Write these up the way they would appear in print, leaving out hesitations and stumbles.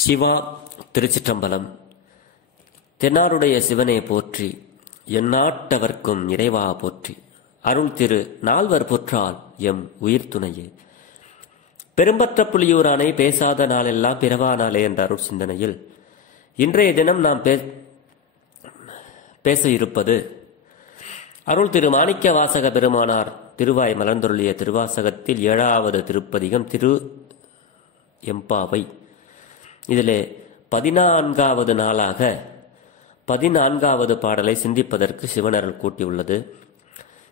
சிவா திருச்சிற்றம்பலம். தென்னாருடைய சிவனே போற்றி, எந்நாட்டவர்க்கும் இறைவா போற்றி. அருள் திரு நால்வர் போற்றால் எம் உயிர் துணையே. பெரும்பற்ற புலியூரானை பேசாத நாளெல்லாம் பிறவா நாளே என்ற அருள் சிந்தனையில் இன்றைய தினம் நாம் பேச இருப்பது அருள் திரு மாணிக்க வாசக பெருமானார் திருவாய் மலர்ந்தருளிய திருவாசகத்தில் 7வது திருப்பதிகம் திரு எம்பாவை. இதிலே 14வது நாளாக 14வது பாடலை சிந்திப்பதற்கு சிவனருள் கூட்டியுள்ளது.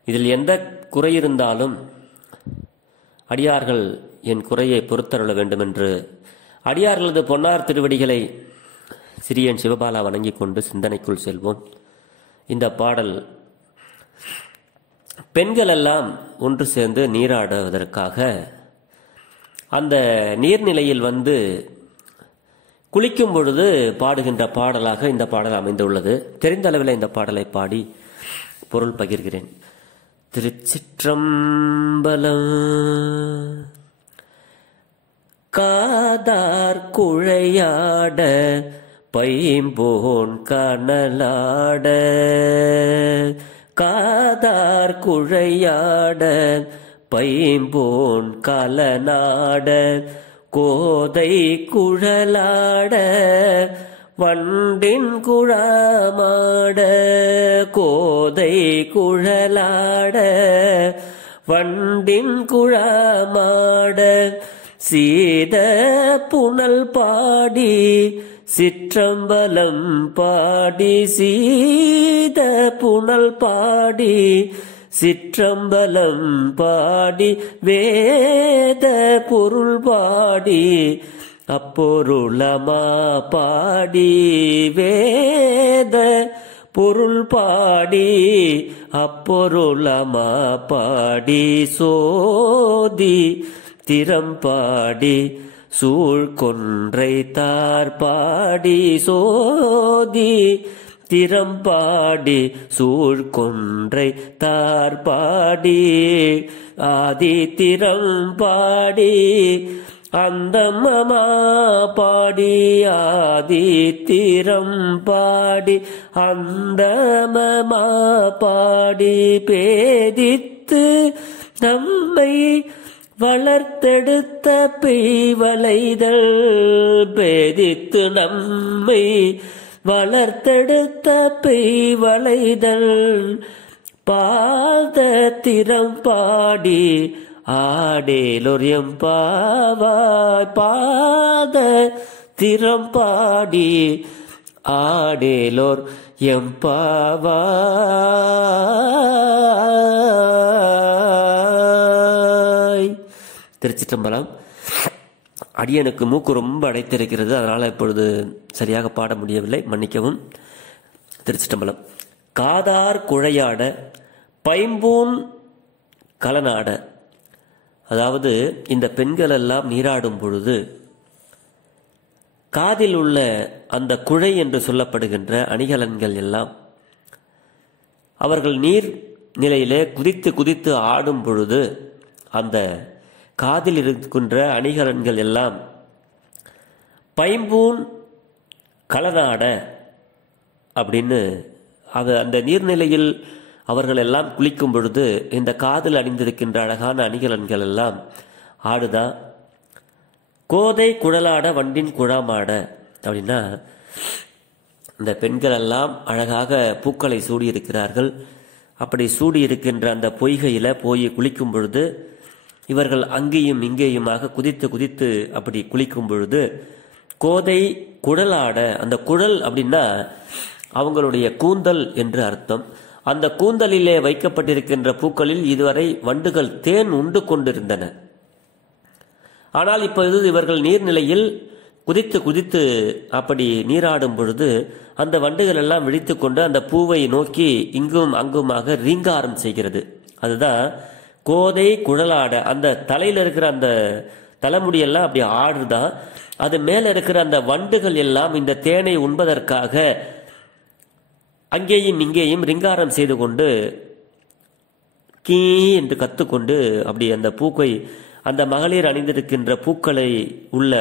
இதில் எந்த குறை இருந்தாலும் அடியார்கள் என் குறையை பொறுத்தருள வேண்டும் என்று அடியார்களது பொன்னார் திருவடிகளை சிறியன் சிவபாலா வணங்கிக் கொண்டு சிந்தனைக்குள் செல்வோம். இந்த பாடல் பெண்கள் எல்லாம் ஒன்று சேர்ந்து நீராடுவதற்காக அந்த நீர்நிலையில் வந்து குளிக்கும் பொழுது பாடுகின்ற பாடலாக இந்த பாடல் அமைந்துள்ளது. தெரிந்த அளவில் இந்த பாடலை பாடி பொருள் பகிர்கிறேன். திருச்சிற்றம்பலம். காதார் குழையாட பைம்போன் கனலாட, காதார் குழையாட பைம்போன் கலநாட, கோதை குழலாட வண்டின் குழாமாட, கோதை குழலாட வண்டின் குழாமாட, சீத புனல் பாடி சிற்றம்பலம் பாடி, சீத புனல் பாடி சிற்றம்பலம் பாடி, வேத பொருள் பாடி அப்பொருளமா பாடி, வேத பொருள் பாடி அப்பொருளமா பாடி, சோதி திறம்பாடி சூழ்கொன்றை தார்பாடி, சோதி திறம்பாடி சூழ்கொன்றை தார்பாடி, ஆதி திறம்பாடி அந்தமமா பாடி, ஆதி திறம்பாடி அந்தமமா பாடி, பேதித்து நம்மை வளர்த்தெடுத்த பெய்வளைதல், பேதித்து நம்மை வளர்த்தெடுத்த பெய்வளைதல், பாத திறம் பாடி ஆடேலோர் எம்பாவாய், பாத திறம் பாடி ஆடேலோர் எம்பாவாய். திருச்சிற்றம்பலம். அடியனுக்கு மூக்கு ரொம்ப அடைத்திருக்கிறது, அதனால் இப்பொழுது சரியாக பாட முடியவில்லை, மன்னிக்கவும். திருச்சிற்றம்பலம். காதார் குழையாட பைம்பூன் கலநாட, அதாவது இந்த பெண்கள் எல்லாம் நீராடும் பொழுது காதில் உள்ள அந்த குழை என்று சொல்லப்படுகின்ற அணிகலன்கள் எல்லாம் அவர்கள் நீர் நிலையிலே குதித்து குதித்து ஆடும் பொழுது அந்த காதில் இருக்கின்ற அணிகலன்கள் எல்லாம் பைம்பூன் கலநாட அப்படின்னு அந்த நீர்நிலையில் அவர்கள் எல்லாம் குளிக்கும் பொழுது இந்த காதில் அணிந்திருக்கின்ற அழகான அணிகலன்கள் எல்லாம் ஆடுதான். கோதை குழலாட வண்டின் குழாமாட அப்படின்னா இந்த பெண்கள் எல்லாம் அழகாக பூக்களை சூடி இருக்கிறார்கள். அப்படி சூடி இருக்கின்ற அந்த பொய்கையில போய் குளிக்கும் பொழுது இவர்கள் அங்கேயும் இங்கேயுமாக குதித்து குதித்து அப்படி குளிக்கும் பொழுது கோதை குழலாட, அந்த குழல் அப்படின்னா அவங்களுடைய கூந்தல் என்று அர்த்தம். அந்த கூந்தலிலே வைக்கப்பட்டிருக்கின்ற பூக்களில் இதுவரை வண்டுகள் தேன் உண்டு கொண்டிருந்தன. ஆனால் இப்பொழுது இவர்கள் நீர்நிலையில் குதித்து குதித்து அப்படி நீராடும் பொழுது அந்த வண்டுகள் எல்லாம் விழித்து கொண்டு அந்த பூவை நோக்கி இங்கும் அங்குமாக ரீங்காரம் செய்கிறது. அதுதான் கோதை குழலாட. அந்த தலையில் இருக்கிற அந்த தலைமுடியெல்லாம் அப்படி ஆடுதான். அது மேல இருக்கிற அந்த வண்டுகள் எல்லாம் இந்த தேனை உண்பதற்காக அங்கேயும் இங்கேயும் ரிங்காரம் செய்து கொண்டு கீ என்று கத்துக்கொண்டு அப்படி அந்த பூக்கை அந்த மகளிர் அணிந்திருக்கின்ற பூக்களில் உள்ள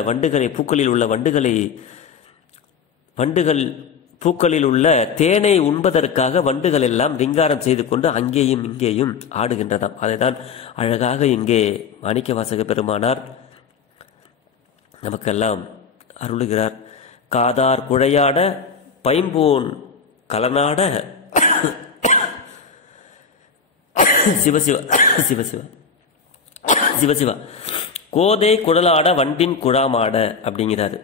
பூக்களில் உள்ள தேனை உண்பதற்காக வண்டுகள் எல்லாம் ரிங்காரம் செய்து கொண்டு அங்கேயும் இங்கேயும் ஆடுகின்றதாம். அதைதான் அழகாக இங்கே மாணிக்கவாசக பெருமானார் நமக்கெல்லாம் அருளுகிறார். காதார் குழையாட பைம்பூன் கலநாட சிவசிவ சிவசிவ சிவசிவா கோதை குழலாட வண்டின் குழாமாட அப்படிங்கிறாரு.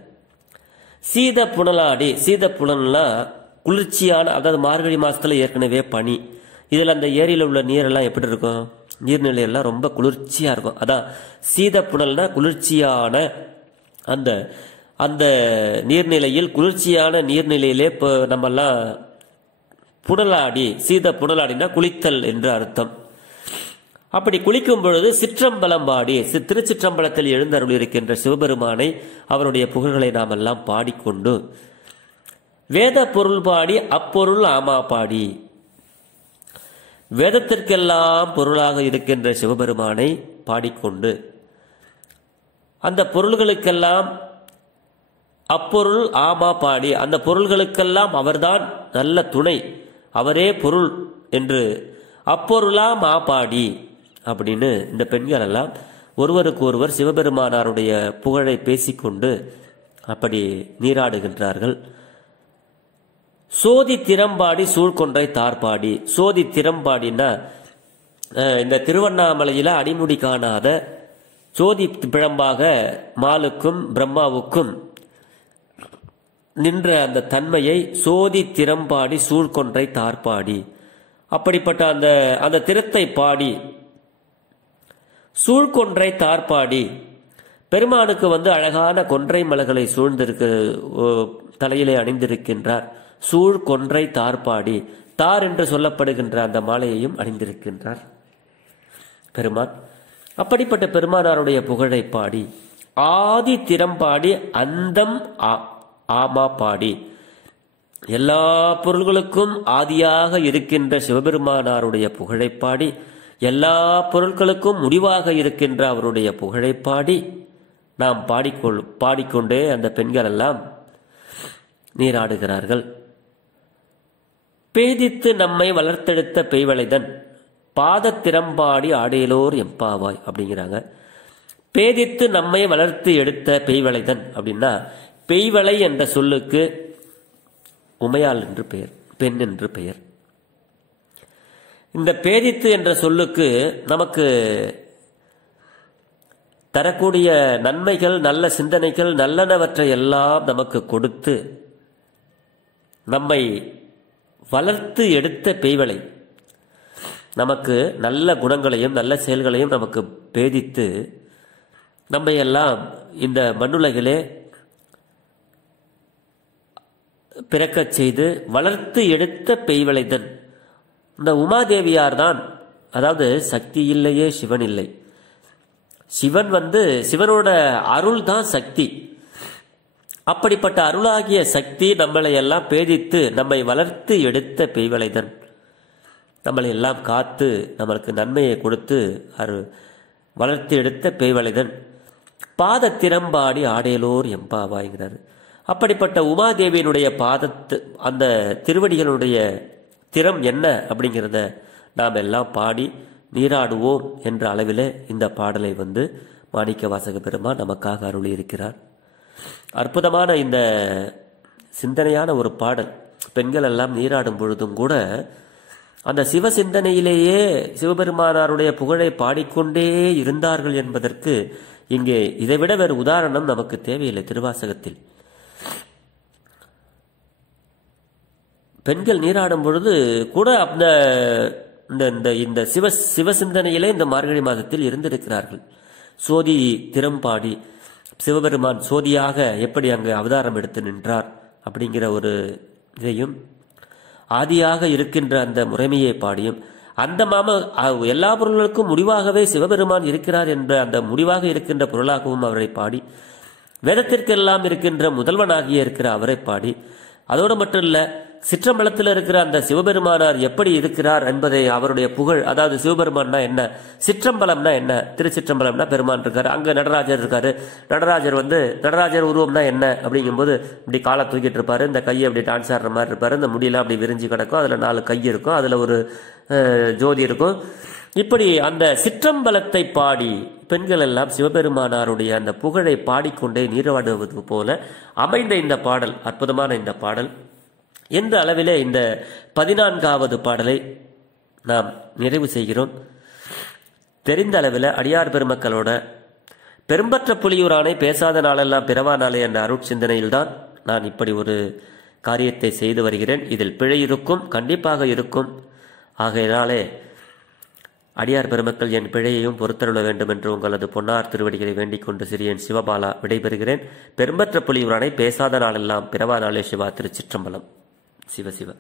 சீத புனல்னா குளிர்ச்சியான, அதாவது மார்கழி மாசத்துல ஏற்கனவே பனி, இதுல அந்த ஏரியில உள்ள நீரெல்லாம் எப்படி இருக்கும், நீர்நிலையெல்லாம் ரொம்ப குளிர்ச்சியா இருக்கும். அதான் சீத புனல்னா குளிர்ச்சியான அந்த அந்த நீர்நிலையில், குளிர்ச்சியான நீர்நிலையிலே இப்போ நம்மெல்லாம் சீத புனலாடினா குளித்தல் என்று அர்த்தம். அப்படி குளிக்கும் பொழுது சிற்றம்பலம் பாடி, திருச்சிற்றம்பலத்தில் எழுந்தருள் இருக்கின்ற சிவபெருமானை, அவருடைய புகழ்களை நாம் எல்லாம் பாடிக்கொண்டு, வேத பொருள் பாடி அப்பொருள் ஆமா பாடி, வேதத்திற்கெல்லாம் பொருளாக இருக்கின்ற சிவபெருமானை பாடிக்கொண்டு, அந்த பொருள்களுக்கெல்லாம் அப்பொருள் ஆமா பாடி, அந்த பொருள்களுக்கெல்லாம் அவர்தான் நல்ல துணை, அவரே பொருள் என்று அப்பொருளா மாபாடி அப்படின்னு இந்த பெண்கள் எல்லாம் ஒருவருக்கு ஒருவர் சிவபெருமானாருடைய புகழை பேசிக்கொண்டு அப்படி நீராடுகின்றார்கள். சோதி திறம்பாடி சூழ்கொன்றை தார்பாடி. சோதி திறம்பாடினா இந்த திருவண்ணாமலையில அடிமுடி காணாத சோதி பிழம்பாக மாலுக்கும் பிரம்மாவுக்கும் நின்ற அந்த தன்மையை சோதி திறம்பாடி சூழ்கொன்றை தார்பாடி, அப்படிப்பட்ட அந்த திறத்தை பாடி சூழ்கொன்றை தார்பாடி, பெருமானுக்கு அழகான கொன்றை மலர்களை சூழ்ந்திருக்க தலையிலே அணிந்திருக்கின்றார். சூழ்கொன்றை தார்பாடி, தார் என்று சொல்லப்படுகின்ற அந்த மாலையையும் அணிந்திருக்கின்றார் பெருமான். அப்படிப்பட்ட பெருமானாருடைய புகழை பாடி ஆதி திறம்பாடி அந்தம் ஆமா பாடி, எல்லா பொருள்களுக்கும் ஆதியாக இருக்கின்ற சிவபெருமானாருடைய புகழை பாடி, எல்லா பொருட்களுக்கும் முடிவாக இருக்கின்ற அவருடைய புகழை பாடி நாம் பாடிக்கொண்டே அந்த பெண்கள் எல்லாம் நீராடுகிறார்கள். பேதித்து நம்மை வளர்த்தெடுத்த பெய்வளைதன் பாதத்திறம்பாடி ஆடையிலோர் எம்பாவாய் அப்படிங்கிறாங்க. பேதித்து நம்மை வளர்த்து எடுத்த பெய்வளைதன் அப்படின்னா, பெய்வளை என்ற சொல்லுக்கு உமையாள் என்று பெயர், பெண் என்று பெயர். இந்த பேதித்து என்ற சொல்லுக்கு நமக்கு தரக்கூடிய நன்மைகள், நல்ல சிந்தனைகள், நல்லனவற்றை எல்லாம் நமக்கு கொடுத்து நம்மை வளர்த்து எடுத்த பெய்வளை, நமக்கு நல்ல குணங்களையும் நல்ல செயல்களையும் நமக்கு பேதித்து நம்மை எல்லாம் இந்த மண்ணுலகிலே பிறக்கச் செய்து வளர்த்து எடுத்த பெய்வளைதன் இந்த உமாதேவியார் தான். அதாவது சக்தி இல்லையே சிவன் இல்லை, சிவன் சிவனோட அருள் தான் சக்தி. அப்படிப்பட்ட அருளாகிய சக்தி நம்மளை எல்லாம் பேதித்து நம்மை வளர்த்து எடுத்த பெய்வளைதன், நம்மளை எல்லாம் காத்து நம்மளுக்கு நன்மையை கொடுத்து வளர்த்து எடுத்த பெய்வளைதன் பாதத்திறம்பாடி ஆடையலோர் எம்பாவாய்கிறார். அப்படிப்பட்ட உமாதேவியினுடைய அந்த திருவடிகளுடைய திறம் என்ன அப்படிங்கிறத நாம் எல்லாம் பாடி நீராடுவோம் என்ற அளவில் இந்த பாடலை மாணிக்கவாசக பெருமான் நமக்காக அருளி இருக்கிறார். அற்புதமான இந்த சிந்தனையான ஒரு பாடல். பெண்கள் எல்லாம் நீராடும் பொழுதும் கூட அந்த சிவ சிந்தனையிலேயே சிவபெருமானாருடைய புகழை பாடிக்கொண்டே இருந்தார்கள் என்பதற்கு இங்கே இதைவிட வேறு உதாரணம் நமக்கு தேவையில்லை. திருவாசகத்தில் பெண்கள் நீராடும் பொழுது கூட அந்த இந்த சிவ சிந்தனையிலே இந்த மார்கழி மாதத்தில் இருந்திருக்கிறார்கள். சோதி திறம்பாடி, சிவபெருமான் சோதியாக எப்படி அங்கு அவதாரம் எடுத்து நின்றார் அப்படிங்கிற ஒரு இதையும், ஆதியாக இருக்கின்ற அந்த முறைமையை பாடியும், அந்த எல்லா பொருள்களுக்கும் முடிவாகவே சிவபெருமான் இருக்கிறார் என்ற அந்த முடிவாக இருக்கின்ற பொருளாகவும் அவரை பாடி, வேதத்திற்கெல்லாம் இருக்கின்ற முதல்வனாகிய இருக்கிற அவரை பாடி, அதோடு மட்டும் இல்ல சிற்றம்பலத்தில் இருக்கிற அந்த சிவபெருமானார் எப்படி இருக்கிறார் என்பதை அவருடைய புகழ், அதாவது சிவபெருமான்னா என்ன, சிற்றம்பலம்னா என்ன, திருச்சிற்றம்பலம்னா பெருமான் இருக்காரு, அங்க நடராஜர் இருக்காரு. நடராஜர் உருவம்னா என்ன அப்படிங்கும்போது இப்படி காலை தூக்கிட்டு இருப்பாரு, இந்த கையை அப்படி டான்ஸ் ஆடுற மாதிரி இருப்பாரு, இந்த முடியெல்லாம் அப்படி விரிஞ்சு கிடக்கும், அதுல 4 கை இருக்கும், அதுல ஒரு ஜோதி இருக்கும். இப்படி அந்த சிற்றம்பலத்தை பாடி பெண்கள் எல்லாம் சிவபெருமானாருடைய அந்த புகழை பாடிக்கொண்டே நீராடுவது போல அமைந்த இந்த பாடல், அற்புதமான இந்த பாடல். என்ற அளவிலே இந்த 14வது பாடலை நாம் நிறைவு செய்கிறோம். தெரிந்த அளவில் அடியார் பெருமக்களோட பெரும்பற்ற புலியூரானை பேசாத நாளெல்லாம் பிறவா நாளே என்ற அருட்சிந்தனையில்தான் நான் இப்படி ஒரு காரியத்தை செய்து வருகிறேன். இதில் பிழை இருக்கும், கண்டிப்பாக இருக்கும். ஆகையினாலே அடியார் பெருமக்கள் என் பிழையையும் பொறுத்தருள வேண்டும் என்று உங்களது பொன்னார் திருவடிகளை வேண்டிக் கொண்டு சிறியன் சிவபாலா விடைபெறுகிறேன். பெரும்பற்ற புலியூரானை பேசாத நாளெல்லாம் பிறவா நாளே சிவா. திருச்சிற்றம்பலம். சிவ சிவ.